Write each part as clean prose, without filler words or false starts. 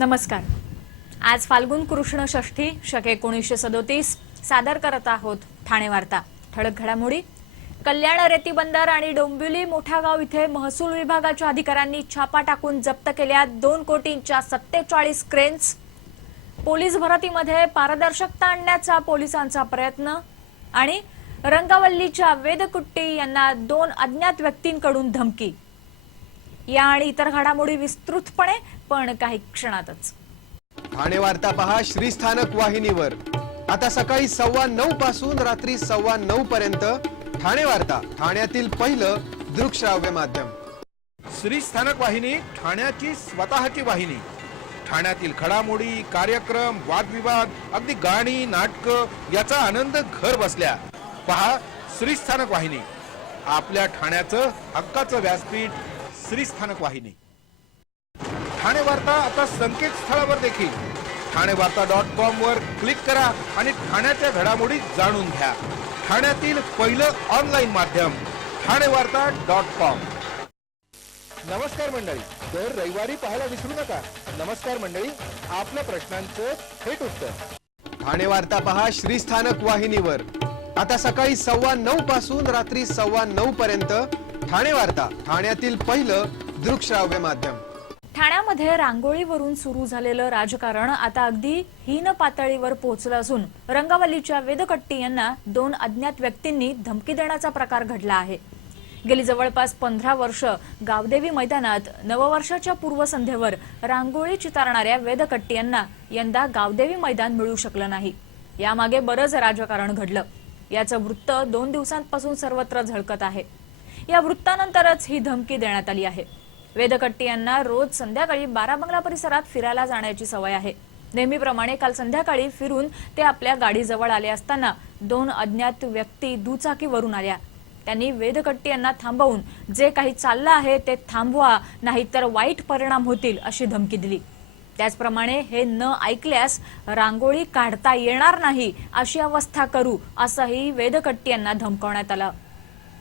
नमस्कार। आज फाल्गुन कृष्ण षष्ठी शक 1937 सादर करत आहोत ठाणे वार्ता। ठळक घडामोडी। कल्याण रेती बंदर आणि डोंबिवली मोठा गाव इथे महसूल विभागाच्या अधिकाऱ्यांनी छापा टाकून जप्त केल्या 2 कोटींच्या 47 क्रेन्स। पोलीस भरतीमध्ये पारदर्शकता आणण्याचा पोलिसांचा प्रयत्न आणि रंगावल्लीच्या वेदकुट्टी यांना 2 अज्ञात व्यक्तींकडून धमकी। या आणि इतर घडामोडी विस्तृतपणे पण काही क्षणातच। ठाणे वार्ता पहा श्रीस्थानक वाहिनीवर। आता सकाळी 9:15 पासून रात्री 9:15 पर्यंत ठाणे वार्ता, ठाण्यातील पहिलं दृकश्राव्य माध्यम। श्रीस्थानक वाहिनी ठाण्याची स्वतःची वाहिनी। ठाण्यातील घडामोडी, कार्यक्रम, वादविवाद, अगदी गाणी, नाटक याचा आनंद घर बसल्या पहा श्रीस्थानक वाहिनी। आपल्या ठाण्याचं हक्काचं व्यासपीठ श्रीस्थानक वाहिनी। ठाणे वार्ता आता संकेतस्थळावर देखील ठाणेवार्ता.com वर क्लिक करा आणि ठाण्याच्या घडामोडी जाणून घ्या। ठाण्यातील पहिलं ऑनलाईन माध्यम ठाणेवार्ता.com। नमस्कार मंडळी, दर रविवारी पाहायला विसरू नका। नमस्कार मंडळी, आपल्या प्रश्नांचं थेट उत्तर। ठाणे वार्ता पहा श्रीस्थानक वाहिनीवर। आता सकाळी 9:15 पासून रात्री 9:15 पर्यंत ठाणे वार्ता, ठाण्यातील पहिलं दृकश्राव्य माध्यम। ठाण्यामध्ये रांगोळीवरून सुरू झालेलं राजकारण आता अगदी हीन पातळीवर पोहोचलं असून रंगावल्लीच्या वेदकट्टी यांना 2 अज्ञात व्यक्तींनी धमकी देण्याचा प्रकार घडला आहे। गेली जवळपास 15 वर्ष गावदेवी मैदानात नववर्षाच्या पूर्वसंध्येवर रांगोळी चितारणाऱ्या वेदकट्टी यांना यंदा गावदेवी मैदान मिळू शकलं नाही। यामागे बरंच राजकारण घडलं। याचं वृत्त 2 दिवसांपासून सर्वत्र झळकत आहे। या वृत्तानंतरच ही धमकी देण्यात आली आहे। वेदकट्टी यांना रोज संध्याकाळी 12 बंगला परिसरात फिरायला जाण्याची सवय आहे। नेहमीप्रमाणे काल संध्याकाळी फिरून ते आपल्या गाडीजवळ आले असताना 2 अज्ञात व्यक्ती दुचाकीवरून आल्या। त्यांनी वेदकट्टी यांना थांबवून जे काही चाललं आहे ते थांबवा, नाहीतर वाईट परिणाम होतील अशी धमकी दिली। त्याचप्रमाणे हे न ऐकल्यास रांगोळी काढता येणार नाही अशी अवस्था करू असंही वेदकट्टी यांना धमकावण्यात आलं।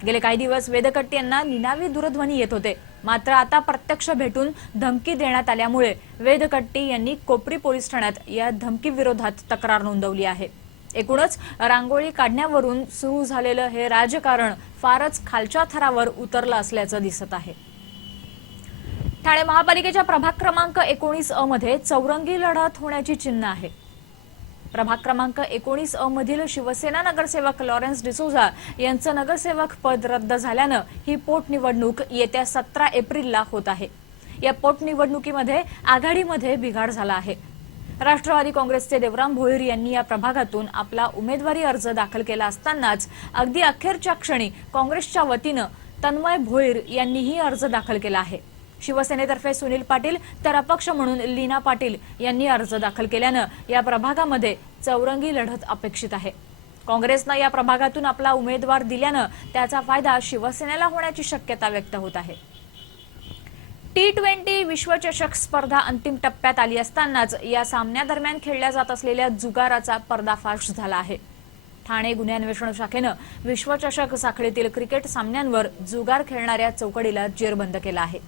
गेले काही दिवस वेदकट्टी यांना निनावी दूरध्वनी येत होते, मात्र आता प्रत्यक्ष भेटून धमकी देण्यात आल्यामुळे वेदकट्टी यांनी कोपरी पोलीस ठाण्यात या धमकी विरोधात तक्रार नोंदवली आहे। एकूणच रांगोळी काढण्यावरून सुरू झालेलं हे राजकारण फारच खालच्या थरावर उतरलं असल्याचं दिसत आहे। ठाणे महापालिकेच्या प्रभाग क्रमांक 19 अ मध्ये चौरंगी लढत होण्याची चिन्ह आहे। प्रभाग क्रमांक 19 अ मधील शिवसेना नगरसेवक लॉरेन्स डिसोजा यांचं नगरसेवक पद रद्द झाल्यानं ही पोटनिवडणूक येत्या 17 एप्रिलला होत आहे। या पोटनिवडणुकीमध्ये आघाडीमध्ये बिघाड झाला आहे। राष्ट्रवादी काँग्रेसचे देवराम भोईर यांनी या प्रभागातून आपला उमेदवारी अर्ज दाखल केला असतानाच अगदी अखेरच्या क्षणी काँग्रेसच्या वतीनं तन्मय भोईर यांनीही अर्ज दाखल केला आहे। शिवसेनेतर्फे सुनील पाटील तर अपक्ष म्हणून लीना पाटील यांनी अर्ज दाखल केल्यानं या प्रभागामध्ये चौरंगी लढत अपेक्षित आहे। काँग्रेसनं या प्रभागातून आपला उमेदवार दिल्यानं त्याचा फायदा शिवसेनेला होण्याची शक्यता व्यक्त होत आहे। T20 विश्वचषक स्पर्धा अंतिम टप्प्यात आली असतानाच या सामन्यादरम्यान खेळल्या जात असलेल्या जुगाराचा पर्दाफाश झाला आहे। ठाणे गुन्हे अन्वेषण शाखेनं विश्वचषक साखळीतील क्रिकेट सामन्यांवर जुगार खेळणाऱ्या चौकडीला जेरबंद केला आहे।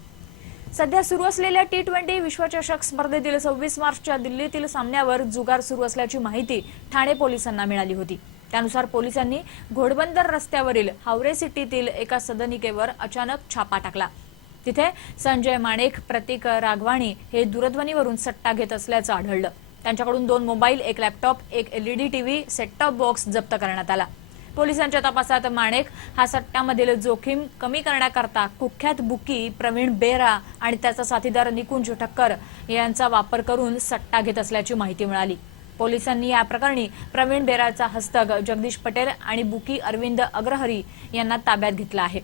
सध्या सुरू असलेल्या T20 विश्वचषक स्पर्धेतील 26 मार्चच्या दिल्लीतील सामन्यावर जुगार सुरू असल्याची माहिती ठाणे पोलिसांना मिळाली होती। त्यानुसार पोलिसांनी घोडबंदर रस्त्यावरील हावरे सिटीतील एका सदनिकेवर अचानक छापा टाकला। तिथे संजय माणेक, प्रतीक राघवाणी हे दूरध्वनीवरून सट्टा घेत असल्याचं आढळलं। त्यांच्याकडून 2 mobile, 1 laptop, 1 LED TV, set top box जप्त करण्यात आला। पोलिसांच्या तपासात माणेक हा सट्ट्यामधील जोखीम कमी करण्याकरता कुख्यात बुकी प्रवीण बेरा आणि त्याचा साथीदार निकुंज ठक्कर यांचा वापर करून सट्टा घेत असल्याची माहिती मिळाली। पोलिसांनी या प्रकरणी प्रवीण बेराचा हस्तक जगदीश पटेल आणि बुकी अरविंद अग्रहरी यांना ताब्यात घेतला आहे।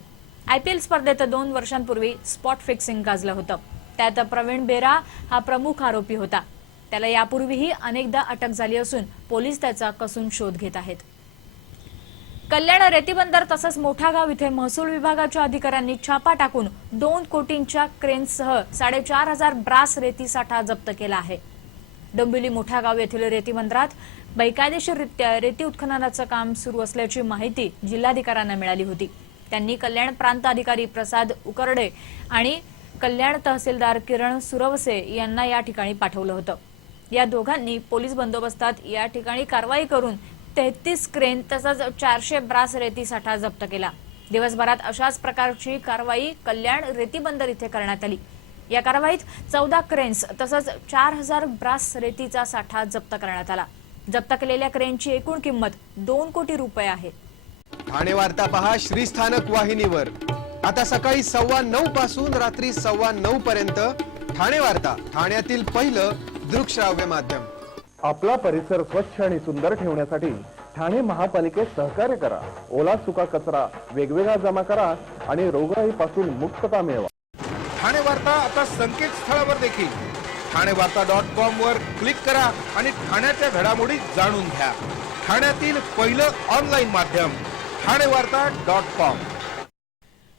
IPL स्पर्धेत 2 वर्षांपूर्वी स्पॉट फिक्सिंग गाजलं होतं। त्यात प्रवीण बेरा हा प्रमुख आरोपी होता। त्याला यापूर्वीही अनेकदा अटक झाली असून पोलीस त्याचा कसून शोध घेत आहेत। कल्याण रेती बंदर तसंच मोठा गाव इथे महसूल विभागाच्या अधिकाऱ्यांनी छापा टाकून 2 कोटींच्या क्रेन्ससह 4,500 ब्रास रेती साठा जप्त केला आहे। डोंबिवली मोठा गाव येथील रेती बंदरात बेकायदेशीररित्या रेती उत्खननाचं काम सुरू असल्याची माहिती जिल्हाधिकाऱ्यांना मिळाली होती। त्यांनी कल्याण प्रांत अधिकारी प्रसाद उकरडे आणि कल्याण तहसीलदार किरण सुरवसे यांना या ठिकाणी पाठवलं होतं। या दोघांनी पोलीस बंदोबस्तात या ठिकाणी कारवाई करून 33 क्रेन तसंच 400 ब्रास रेती साठा जप्त केला। दिवसभरात अशाच प्रकारची कारवाई कल्याण रेती बंदर इथे करण्यात आली। या कारवाईत 14 क्रेन्स तसंच 4000 ब्रास रेतीचा साठा जप्त करण्यात आला। जप्त केलेल्या क्रेनची एकूण किंमत 2 कोटी रुपये आहे। ठाणे वार्ता पहा श्रीस्थानक वाहिनीवर। आता सकाळी 9:15 पासून रात्री 9:15 पर्यंत ठाणे वार्ता, ठाण्यातील पहिलं दृकश्राव्य माध्यम। आपला परिसर स्वच्छ आणि सुंदर ठेवण्यासाठी ठाणे महापालिकेत सहकार्य करा। ओला सुका कचरा वेगवेगळा जमा करा आणि रोगराईपासून मुक्तता मिळवा। ठाणे वार्ता आता संकेतस्थळावर देखील ठाणेवार्ता.com वर क्लिक करा आणि ठाण्याच्या घडामोडी जाणून घ्या। ठाण्यातील पहिलं ऑनलाईन माध्यम ठाणेवार्ता.com।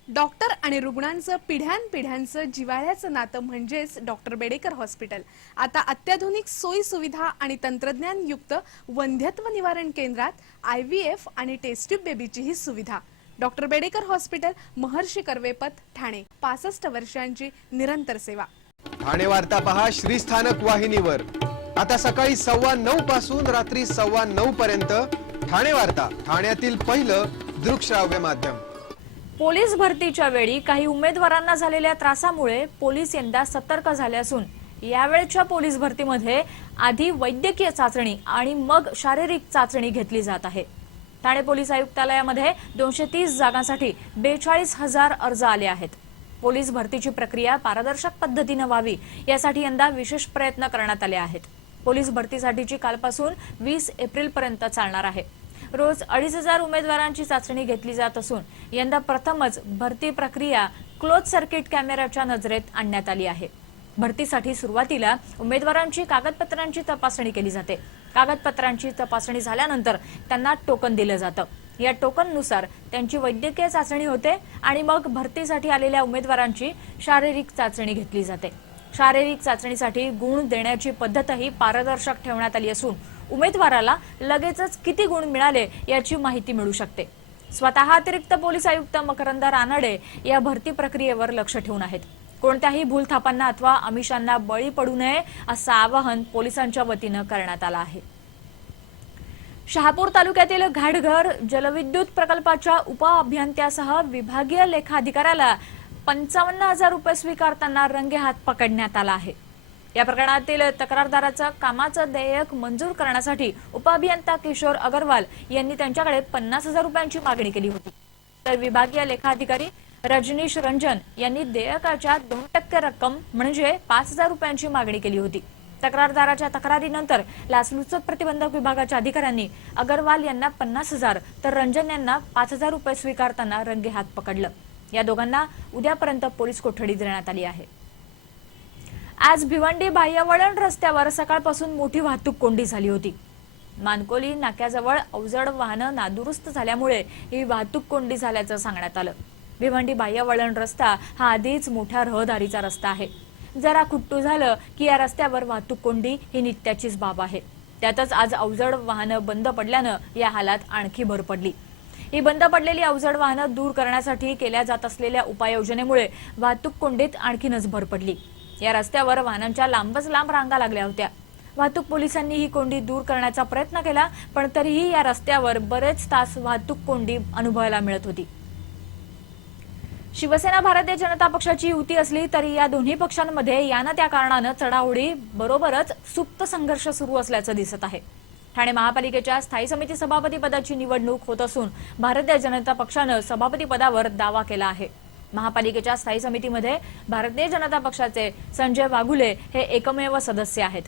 डॉक्टर आणि रुग्णांचं पिढ्यानपिढ्यांचं जिव्हाळ्याचं नातं म्हणजेच डॉक्टर बेडेकर हॉस्पिटल। आता अत्याधुनिक सोयी सुविधा आणि तंत्रज्ञान युक्त वंध्यत्व निवारण केंद्रात IVF आणि टेस्ट ट्यूब बेबीची ही सुविधा। डॉक्टर बेडेकर हॉस्पिटल, महर्षी कर्वेपथ, ठाणे। 65 वर्षांची निरंतर सेवा। ठाणे वार्ता पहा श्रीस्थानक वाहिनीवर। आता सकाळी 9:15 पासून रात्री 9:15 पर्यंत ठाणे वार्ता, ठाण्यातील पहिलं दृकश्राव्य माध्यम। पोलीस भरतीच्या वेळी काही उमेदवारांना झालेल्या त्रासामुळे पोलीस यंदा सतर्क झाले असून यावेळच्या पोलीस भरतीमध्ये आधी वैद्यकीय चाचणी आणि मग शारीरिक चाचणी घेतली जात आहे। ठाणे पोलीस आयुक्तालयामध्ये 230 जागांसाठी 42,000 अर्ज आले आहेत। पोलीस भरतीची प्रक्रिया पारदर्शक पद्धतीने व्हावी यासाठी यंदा विशेष प्रयत्न करण्यात आले आहेत। पोलीस भरतीसाठीची कालपासून 20 एप्रिलपर्यंत चालणार आहे। रोज 2,500 उमेदवारांची चाचणी घेतली जात असून यंदा प्रथमच भरती प्रक्रिया क्लोज सर्किट कॅमेऱ्याच्या नजरेत आणण्यात आली आहे। भरतीसाठी सुरुवातीला उमेदवारांची कागदपत्रांची तपासणी केली जाते। कागदपत्रांची तपासणी झाल्यानंतर त्यांना टोकन दिलं जातं। या टोकननुसार त्यांची वैद्यकीय चाचणी होते आणि मग भरतीसाठी आलेल्या उमेदवारांची शारीरिक चाचणी घेतली जाते। शारीरिक चाचणीसाठी गुण देण्याची पद्धतही पारदर्शक ठेवण्यात आली असून उमेदवाराला लगेचच किती गुण मिळाले याची माहिती मिळू शकते। स्वतः अतिरिक्त पोलीस आयुक्त मकरंद रानडे या भरती प्रक्रियेवर लक्ष ठेवून आहेत। कोणत्याही भूलथापांना अथवा आमिषांना बळी पडू नये असं आवाहन पोलिसांच्या वतीनं करण्यात आलं आहे। शहापूर तालुक्यातील घाटघर जलविद्युत प्रकल्पाच्या उपअभियंत्यासह विभागीय लेखा अधिकाऱ्याला 55,000 रुपये स्वीकारताना रंगेहात पकडण्यात आला आहे। या प्रकरणातील तक्रारदाराचं कामाचं देयक मंजूर करण्यासाठी उपअभियंता किशोर अग्रवाल यांनी त्यांच्याकडे 50,000 रुपयांची मागणी केली होती। तर विभागीय लेखा अधिकारी रजनीश रंजन यांनी देयकाच्या 2% रक्कम म्हणजे 5,000 रुपयांची मागणी केली होती। तक्रारदाराच्या तक्रारीनंतर लाचलुचपत प्रतिबंधक विभागाच्या अधिकाऱ्यांनी अग्रवाल यांना 50,000 तर रंजन यांना 5,000 रुपये स्वीकारताना रंगेहात पकडलं। या दोघांना उद्यापर्यंत पोलीस कोठडी देण्यात आली आहे। आज भिवंडी बाह्यवळण रस्त्यावर सकाळपासून मोठी वाहतूक कोंडी झाली होती। मानकोली नाक्याजवळ अवजड वाहनं नादुरुस्त झाल्यामुळे ही वाहतूक कोंडी झाल्याचं सांगण्यात आलं। भिवंडी बाह्यवळण रस्ता हा आधीच मोठ्या रहदारीचा रस्ता आहे। जरा खुट्टू झालं की या रस्त्यावर वाहतूक कोंडी ही नित्याचीच बाब आहे। त्यातच आज अवजड वाहनं बंद पडल्यानं या हालात आणखी भर पडली। ही बंद पडलेली अवजड वाहनं दूर करण्यासाठी केल्या जात असलेल्या उपाययोजनेमुळे वाहतूक कोंडीत आणखीनच भर पडली। या रस्त्यावर वाहनांच्या लांबच लांब रांगा लागल्या होत्या। वाहतूक पोलिसांनी ही कोंडी दूर करण्याचा प्रयत्न केला, पण तरीही या रस्त्यावर बरेच तास वाहतूक कोंडी अनुभवायला मिळत होती। शिवसेना भारतीय जनता पक्षाची युती असली तरी या दोन्ही पक्षांमध्ये यानं त्या कारणानं चढाओढी बरोबरच सुप्त संघर्ष सुरू असल्याचं दिसत आहे। ठाणे महापालिकेच्या स्थायी समिती सभापती पदाची निवडणूक होत असून भारतीय जनता पक्षानं सभापती पदावर दावा केला आहे। महापालिकेच्या स्थायी समितीमध्ये भारतीय जनता पक्षाचे संजय वाघुले हे एकमेव सदस्य आहेत।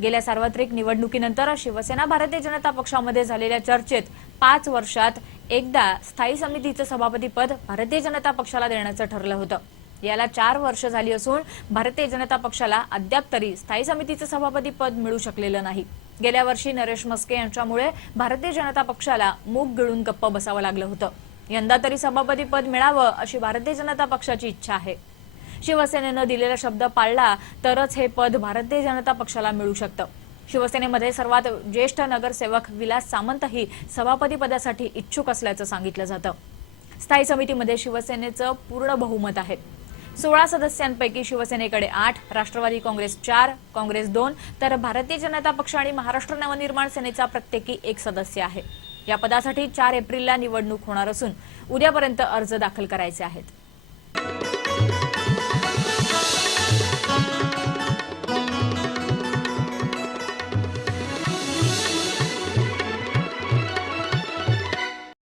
गेल्या सार्वत्रिक निवडणुकीनंतर शिवसेना भारतीय जनता पक्षामध्ये झालेल्या चर्चेत 5 वर्षात एकदा स्थायी समितीचं सभापतीपद भारतीय जनता पक्षाला देण्याचं ठरलं होतं। याला 4 वर्ष झाली असून भारतीय जनता पक्षाला अद्याप तरी स्थायी समितीचं सभापतीपद मिळू शकलेलं नाही। गेल्या वर्षी नरेश मस्के यांच्यामुळे भारतीय जनता पक्षाला मूग गिळून गप्प बसावं लागलं होतं। यंदा तरी सभापतीपद मिळावं अशी भारतीय जनता पक्षाची इच्छा आहे। शिवसेनेनं दिलेला शब्द पाळला तरच हे पद भारतीय जनता पक्षाला मिळू शकतं। शिवसेनेमध्ये सर्वात ज्येष्ठ नगरसेवक विलास सामंतही सभापती पदासाठी इच्छुक असल्याचं सांगितलं जातं। स्थायी समितीमध्ये शिवसेनेचं पूर्ण बहुमत आहे। 16 सदस्यांपैकी शिवसेनेकडे 8, राष्ट्रवादी काँग्रेस 4, काँग्रेस 2 तर भारतीय जनता पक्ष आणि महाराष्ट्र नवनिर्माण सेनेचा प्रत्येकी 1 सदस्य आहे. या पदासाठी 4 एप्रिलला निवडणूक होणार असून उद्यापर्यंत अर्ज दाखल करायचे आहेत.